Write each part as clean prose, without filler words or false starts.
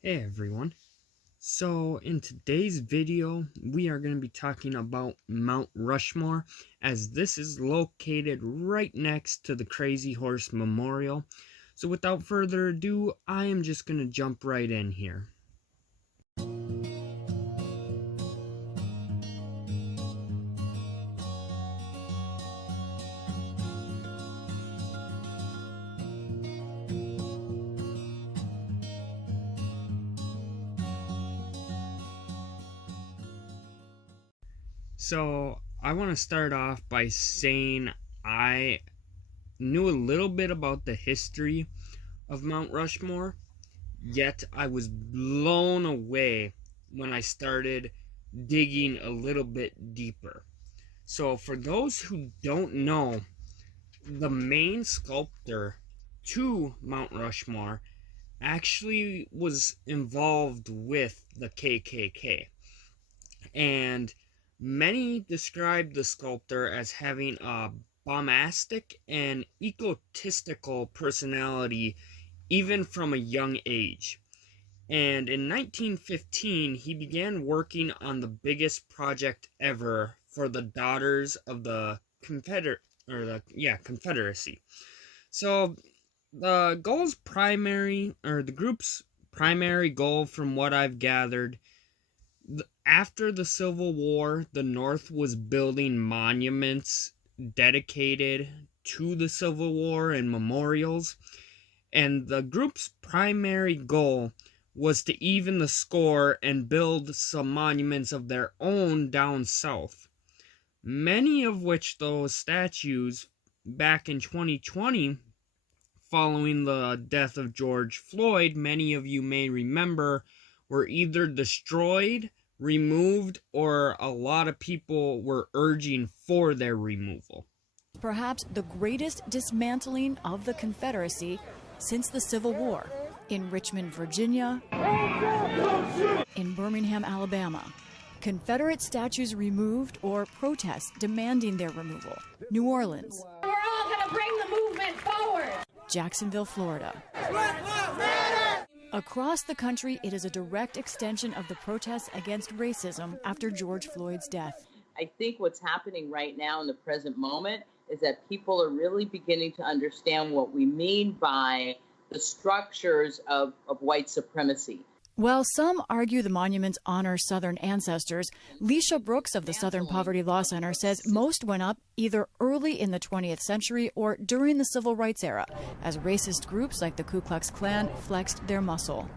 Hey everyone. So in today's video, we are going to be talking about Mount Rushmore, as this is located right next to the Crazy Horse Memorial. So without further ado, I am just going to jump right in here. So I want to start off by saying I knew a little bit about the history of Mount Rushmore, yet I was blown away when I started digging a little bit deeper. So, for those who don't know, the main sculptor to Mount Rushmore actually was involved with the KKK. And many describe the sculptor as having a bombastic and egotistical personality even from a young age. And in 1915, he began working on the biggest project ever for the Daughters of the Confederacy. So the group's primary goal, from what I've gathered, after the Civil War, the North was building monuments dedicated to the Civil War and memorials, and the group's primary goal was to even the score and build some monuments of their own down south. Many of which those statues back in 2020, following the death of George Floyd, many of you may remember, were either destroyed, removed, or a lot of people were urging for their removal. Perhaps the greatest dismantling of the Confederacy since the Civil War. In Richmond, Virginia, in Birmingham, Alabama, Confederate statues removed or protests demanding their removal. New Orleans. We're all going to bring the movement forward. Jacksonville, Florida. Across the country, it is a direct extension of the protests against racism after George Floyd's death. I think what's happening right now in the present moment is that people are really beginning to understand what we mean by the structures of white supremacy. While some argue the monuments honor Southern ancestors, Leisha Brooks of the Southern Poverty Law Center says most went up either early in the 20th century or during the Civil Rights era, as racist groups like the Ku Klux Klan flexed their muscle.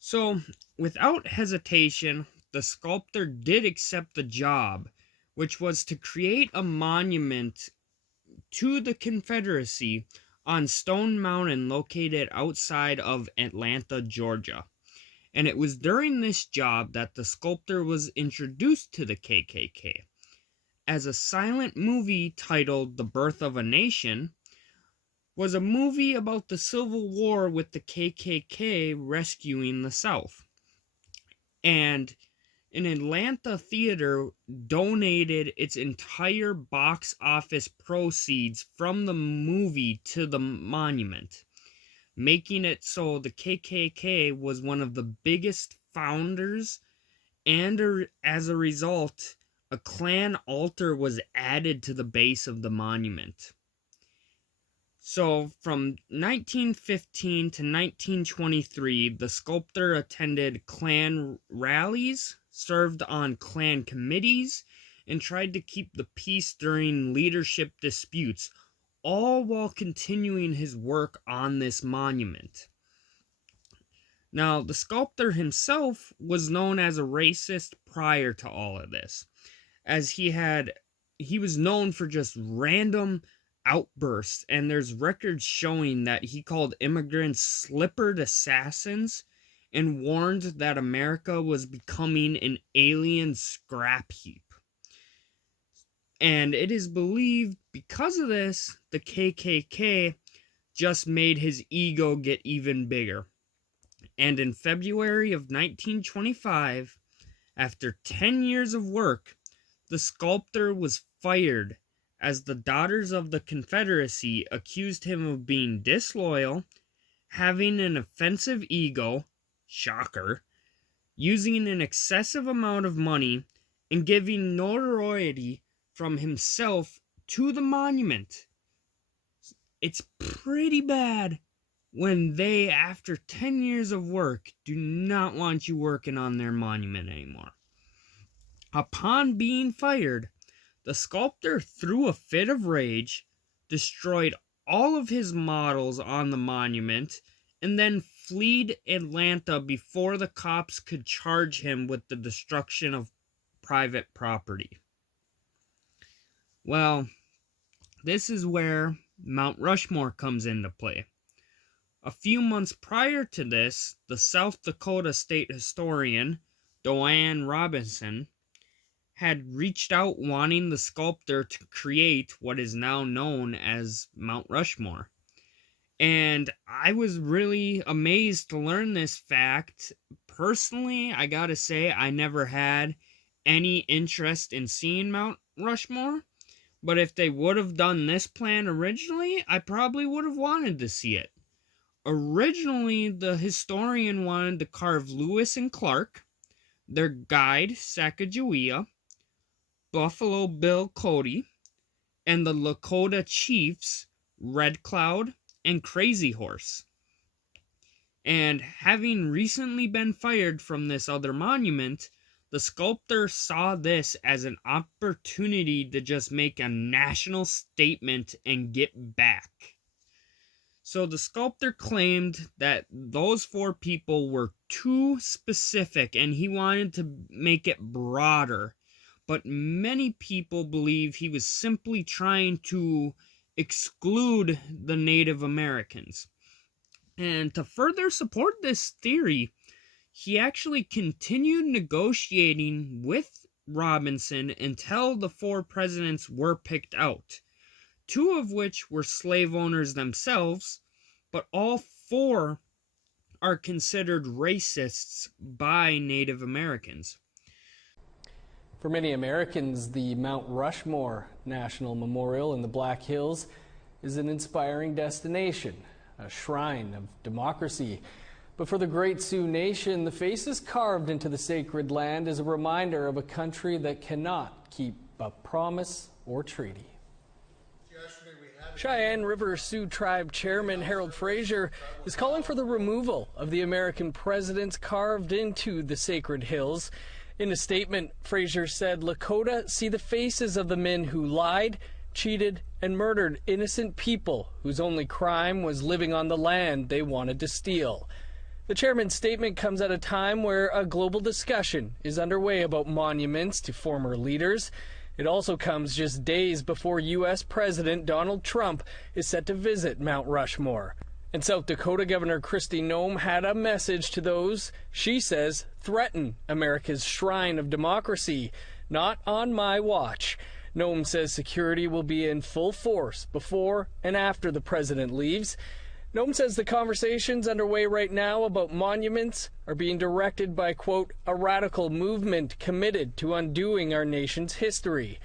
So, without hesitation, the sculptor did accept the job, which was to create a monument to the Confederacy on Stone Mountain, located outside of Atlanta, Georgia. And it was during this job that the sculptor was introduced to the KKK, as a silent movie titled The Birth of a Nation was a movie about the Civil War with the KKK rescuing the South. And an Atlanta theater donated its entire box office proceeds from the movie to the monument, making it so the KKK was one of the biggest founders, and as a result, a Klan altar was added to the base of the monument. So, from 1915 to 1923, the sculptor attended Klan rallies, served on Klan committees, and tried to keep the peace during leadership disputes, all while continuing his work on this monument. Now, the sculptor himself was known as a racist prior to all of this, as he was known for just random outbursts, and there's records showing that he called immigrants slippered assassins and warned that America was becoming an alien scrap heap. And it is believed because of this, the KKK just made his ego get even bigger. And in February of 1925, after 10 years of work, the sculptor was fired, as the Daughters of the Confederacy accused him of being disloyal, having an offensive ego, shocker, using an excessive amount of money and giving notoriety from himself to the monument. It's pretty bad when they, after 10 years of work, do not want you working on their monument anymore. Upon being fired, the sculptor threw a fit of rage, destroyed all of his models on the monument, and then fled Atlanta before the cops could charge him with the destruction of private property. Well, this is where Mount Rushmore comes into play. A few months prior to this, the South Dakota state historian, Doane Robinson, had reached out wanting the sculptor to create what is now known as Mount Rushmore. And I was really amazed to learn this fact. Personally, I gotta say, I never had any interest in seeing Mount Rushmore. But if they would have done this plan originally, I probably would have wanted to see it. Originally, the historian wanted to carve Lewis and Clark, their guide, Sacagawea, Buffalo Bill Cody, and the Lakota chiefs, Red Cloud and Crazy Horse. And having recently been fired from this other monument, the sculptor saw this as an opportunity to just make a national statement and get back. So the sculptor claimed that those 4 people were too specific and he wanted to make it broader. But many people believe he was simply trying to exclude the Native Americans. And to further support this theory, he actually continued negotiating with Robinson until the 4 presidents were picked out, 2 of which were slave owners themselves, but all 4 are considered racists by Native Americans. For many Americans, the Mount Rushmore National Memorial in the Black Hills is an inspiring destination, a shrine of democracy. But for the Great Sioux Nation, the faces carved into the sacred land is a reminder of a country that cannot keep a promise or treaty. Cheyenne River Sioux Tribe Chairman Harold Frazier is calling for the removal of the American presidents carved into the sacred hills. In a statement, Frazier said Lakota see the faces of the men who lied, cheated, and murdered innocent people whose only crime was living on the land they wanted to steal. The chairman's statement comes at a time where a global discussion is underway about monuments to former leaders. It also comes just days before U.S. President Donald Trump is set to visit Mount Rushmore. And South Dakota Governor Kristi Noem had a message to those, she says, threaten America's shrine of democracy. Not on my watch. Noem says security will be in full force before and after the president leaves. Noem says the conversations underway right now about monuments are being directed by, quote, a radical movement committed to undoing our nation's history.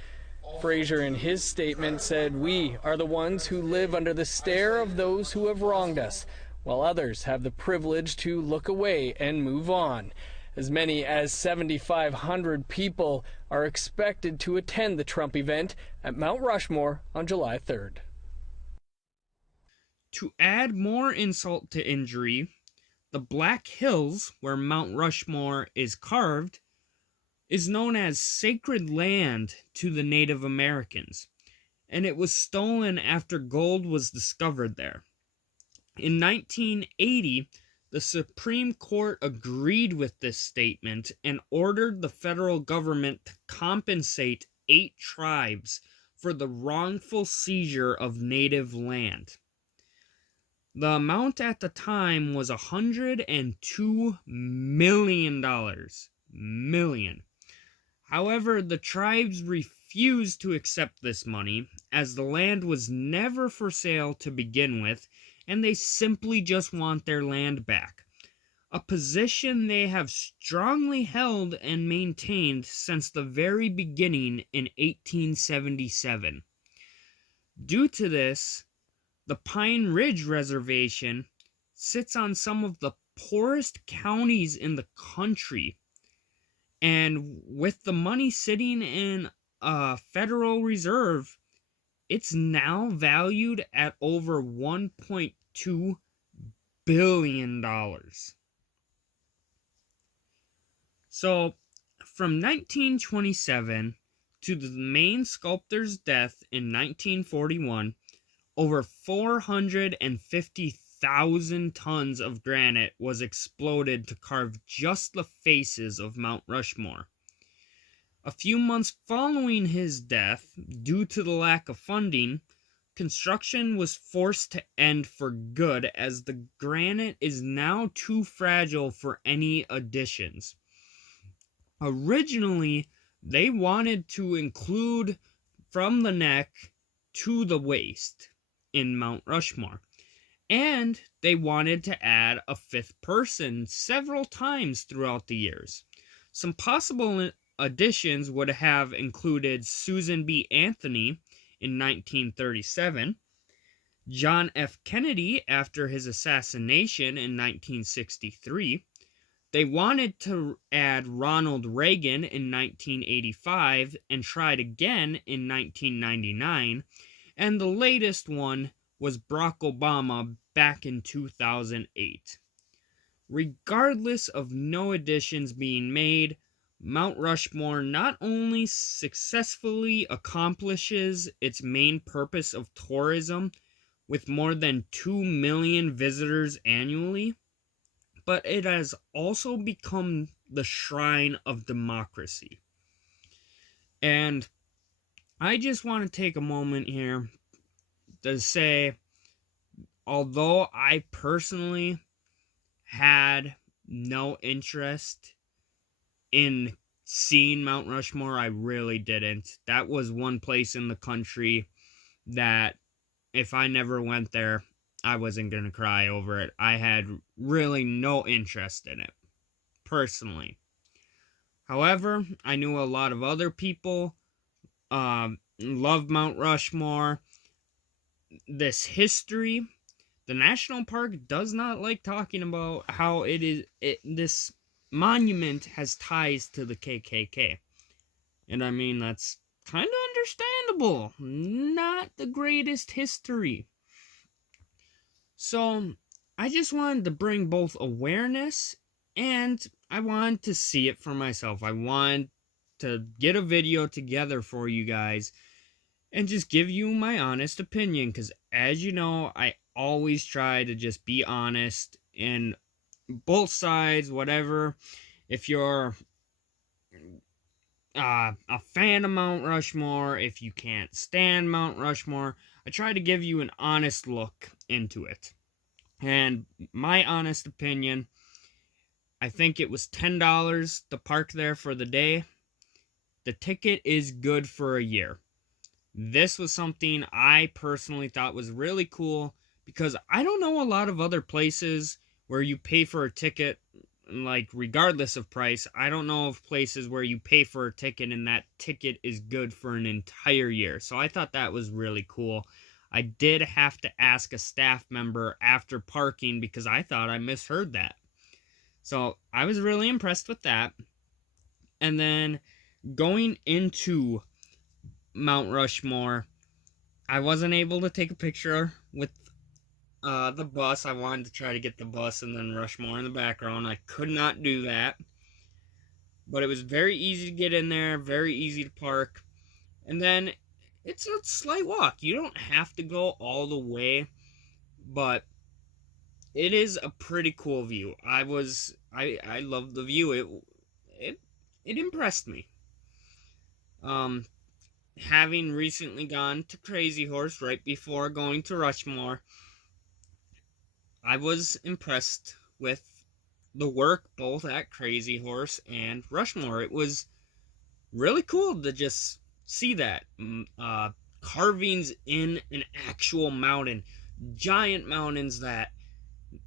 Frazier in his statement said we are the ones who live under the stare of those who have wronged us, while others have the privilege to look away and move on. As many as 7,500 people are expected to attend the Trump event at Mount Rushmore on July 3rd. To add more insult to injury, the Black Hills, where Mount Rushmore is carved, is known as sacred land to the Native Americans, and it was stolen after gold was discovered there. In 1980, the Supreme Court agreed with this statement and ordered the federal government to compensate 8 tribes for the wrongful seizure of native land. The amount at the time was $102 million. However, the tribes refused to accept this money, as the land was never for sale to begin with, and they simply just want their land back. A position they have strongly held and maintained since the very beginning in 1877. Due to this, the Pine Ridge Reservation sits on some of the poorest counties in the country. And with the money sitting in a Federal Reserve, it's now valued at over $1.2 billion. So, from 1927 to the main sculptor's death in 1941, over 450,000 tons of granite was exploded to carve just the faces of Mount Rushmore. A few months following his death, due to the lack of funding, construction was forced to end for good as the granite is now too fragile for any additions. Originally, they wanted to include from the neck to the waist in Mount Rushmore, and they wanted to add a fifth person several times throughout the years. Some possible additions would have included Susan B. Anthony in 1937, John F. Kennedy after his assassination in 1963. They wanted to add Ronald Reagan in 1985 and tried again in 1999, and the latest one was Barack Obama back in 2008. Regardless of no additions being made, Mount Rushmore not only successfully accomplishes its main purpose of tourism with more than 2 million visitors annually, but it has also become the shrine of democracy. And I just want to take a moment here to say, although I personally had no interest in seeing Mount Rushmore, I really didn't. That was one place in the country that if I never went there, I wasn't going to cry over it. I had really no interest in it, personally. However, I knew a lot of other people love Mount Rushmore. This history, the national park does not like talking about how this monument has ties to the KKK. And I mean, that's kind of understandable. Not the greatest history. So, I just wanted to bring both awareness and I wanted to see it for myself. I wanted to get a video together for you guys and just give you my honest opinion, because as you know, I always try to just be honest in both sides, whatever. If you're a fan of Mount Rushmore, if you can't stand Mount Rushmore, I try to give you an honest look into it. And my honest opinion, I think it was $10 to park there for the day. The ticket is good for a year. This was something I personally thought was really cool because I don't know a lot of other places where you pay for a ticket, like regardless of price. I don't know of places where you pay for a ticket and that ticket is good for an entire year. So I thought that was really cool. I did have to ask a staff member after parking because I thought I misheard that. So I was really impressed with that. And then going into Mount Rushmore, I wasn't able to take a picture with the bus. I wanted to try to get the bus and then Rushmore in the background. I could not do that. But it was very easy to get in there, very easy to park. And then it's a slight walk. You don't have to go all the way, but it is a pretty cool view. I loved the view. It impressed me. Having recently gone to Crazy Horse right before going to Rushmore, I was impressed with the work both at Crazy Horse and Rushmore. It was really cool to just see that. Carvings in an actual mountain. Giant mountains that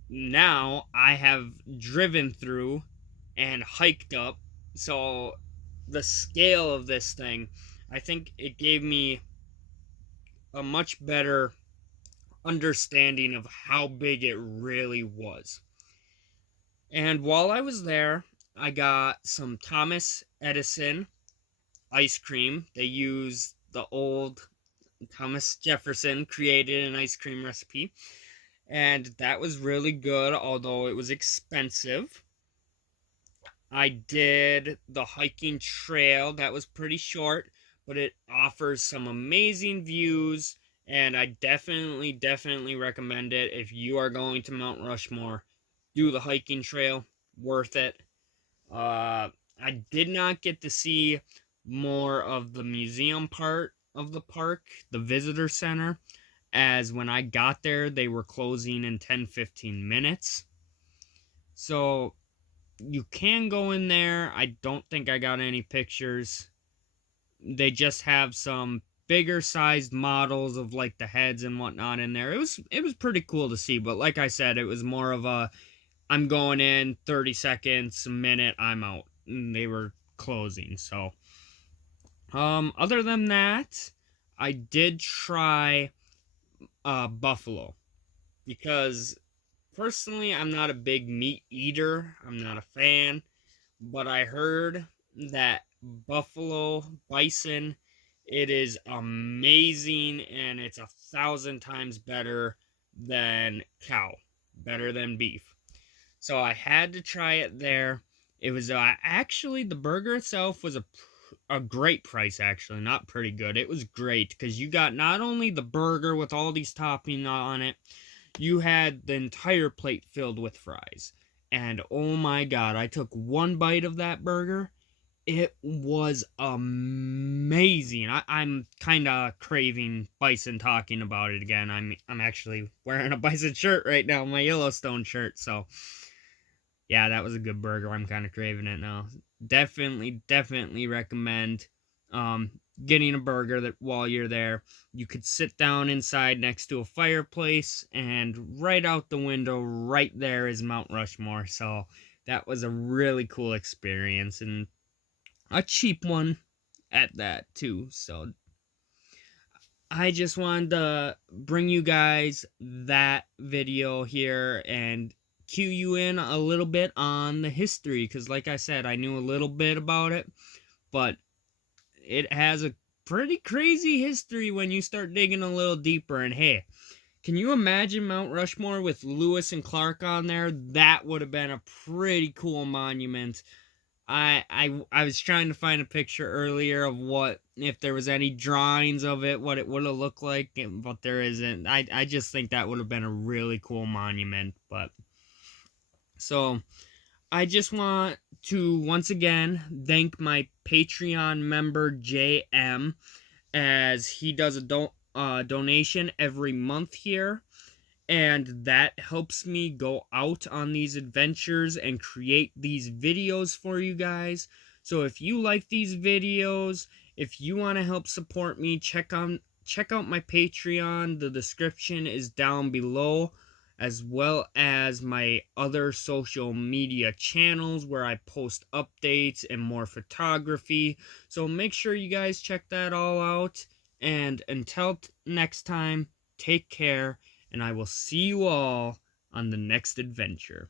now I have driven through and hiked up. So the scale of this thing, I think it gave me a much better understanding of how big it really was. And while I was there, I got some Thomas Edison ice cream. They used the old Thomas Jefferson created an ice cream recipe, and that was really good, although it was expensive. I did the hiking trail. That was pretty short, but it offers some amazing views, and I definitely recommend it if you are going to Mount Rushmore. Do the hiking trail, worth it. I did not get to see more of the museum part of the park, the visitor center, as when I got there, they were closing in 10-15 minutes. So you can go in there. I don't think I got any pictures. They just have some bigger sized models of like the heads and whatnot in there. It was pretty cool to see, but like I said, it was more of a I'm going in 30 seconds, a minute, I'm out. And they were closing. So other than that, I did try buffalo because personally I'm not a big meat eater. I'm not a fan, but I heard that buffalo bison, it is amazing and it's 1,000 times better than cow, better than beef. So I had to try it there. It was actually the burger itself was a great price, actually, not pretty good. It was great because you got not only the burger with all these toppings on it, you had the entire plate filled with fries. And oh my god, I took one bite of that burger. It was amazing. I'm kind of craving bison talking about it again. I'm actually wearing a bison shirt right now, my Yellowstone shirt. So yeah, that was a good burger. I'm kind of craving it now. Definitely recommend getting a burger that while you're there. You could sit down inside next to a fireplace, and right out the window, right there is Mount Rushmore. So that was a really cool experience and a cheap one at that too. So I just wanted to bring you guys that video here and cue you in a little bit on the history, because like I said, I knew a little bit about it, but it has a pretty crazy history when you start digging a little deeper. And hey, can you imagine Mount Rushmore with Lewis and Clark on there? That would have been a pretty cool monument. I was trying to find a picture earlier of what, if there was any drawings of it, what it would have looked like, but there isn't. I just think that would have been a really cool monument. But so I just want to once again thank my Patreon member JM, as he does a donation every month here, and that helps me go out on these adventures and create these videos for you guys. So if you like these videos, if you want to help support me, check out my Patreon. The description is down below, as well as my other social media channels where I post updates and more photography. So make sure you guys check that all out. And until next time, take care, and I will see you all on the next adventure.